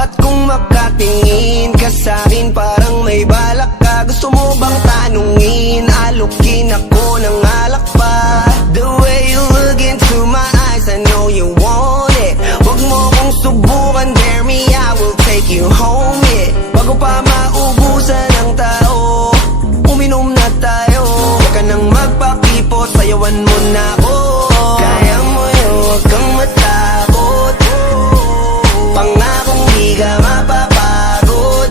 Ba't kung makatingin ka sa'kin parang may balak ka? Gusto mo bang tanungin? Alukin ako ng alak pa. The way you look into my eyes, I know you want it. Huwag mo kong subukan, dare me, I will take you home, yeah. Bago pa maubusan ng tao, uminom na tayo. Huwag ka nang magpakipot, sayawan mo na ako. Kaya mo yun, huwag kang matakot. Pangakong di ka mapapagod.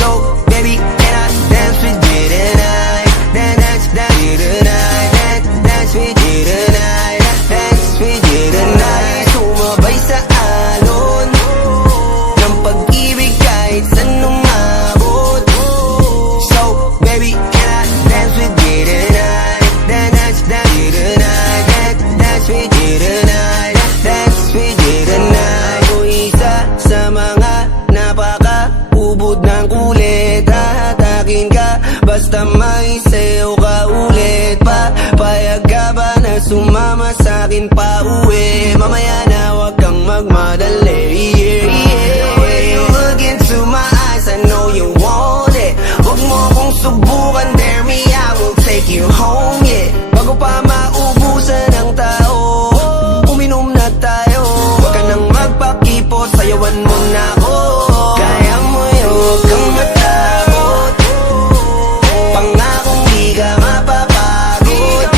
So, baby, can I dance with you tonight? Dance with you tonight. Dance with you tonight. Dance with you tonight. Sumabay sa alon ng pag-ibig kahit saan umabot. So, baby, can I dance with you tonight? Dance with you tonight. Dance with you tonight. Dance with you tonight. Ako isa sa mga napaka-ubod ng kulit. Hahatakin ka basta may sayo ka ulit. Payag ka ba na sumama sa'kin pa uwi? Mamaya na wag kang magmadali, yeah, yeah. The way you look into my eyes, I know you want it. Huwag mo kong subukan, dare me, I will take you home, yeah. Bago pa maubusan ng tao, uminom na tayo. Huwag ka nang magpakipot, sayawan mo na ako. Kaya mo yun, huwag kang matakot. Pangakong di ka mapapagod.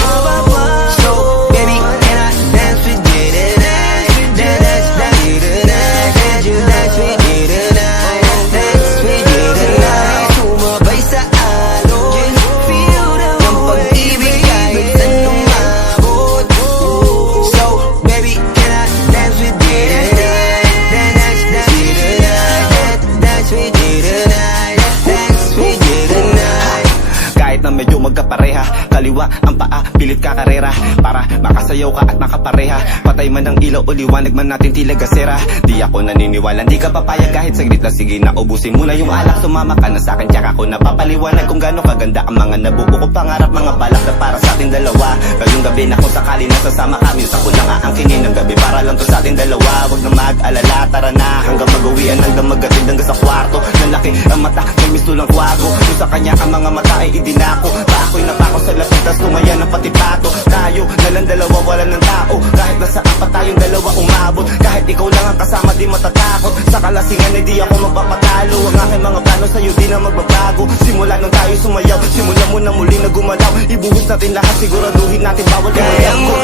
So, baby, can I dance with you tonight? Dance with you tonight. Dance with you tonight. Dance with you tonight. Sumabay sa alon ng pag-ibig kahit saan umabot. So, baby, can I dance with you tonight? Dance with you tonight. Dance with you tonight. Dance with you tonight. Kahit na medyo magkapareha, kaliwa ang paa, pilit ka karera. Para makasayaw ka at makapareha. Patay man ang ilaw o liwanag man natin tila gasera. Di ako naniniwala, di ka papayag kahit saglit na. Sige na, ubusin mo na yung alak. Sumama ka na sa'kin, tsaka ako napapaliwanag kung gaano kaganda ang mga nabuo ko pangarap. Mga balak na para sa ating dalawa. Ngayong gabi na kung sakali nasasama kami, sa ko lang aangkinin ng gabi para lang to sa ating dalawa. Huwag na mag-alala, tara na hanggang mag-uwian, hanggang magatid hanggang sa kwarto. Lalaki ang mata, may misto lang kwago. Yung sa kanya ang mga mata ay idinako. Ako'y napako sa lapit, tas tumaya ng pati pato. Tayo nalang dalawa, wala ng tao. Kahit nasa apat tayong dalawa umabot. Kahit ikaw lang ang kasama, di matatakot. Sa kalasingan ay di ako magpapatalo. Ang aking mga plano sa'yo di na magbabago. Simula nung tayo sumayaw, simula mo na muli na gumalaw. Ibuhos natin lahat, siguraduhin natin bawal Kaya mo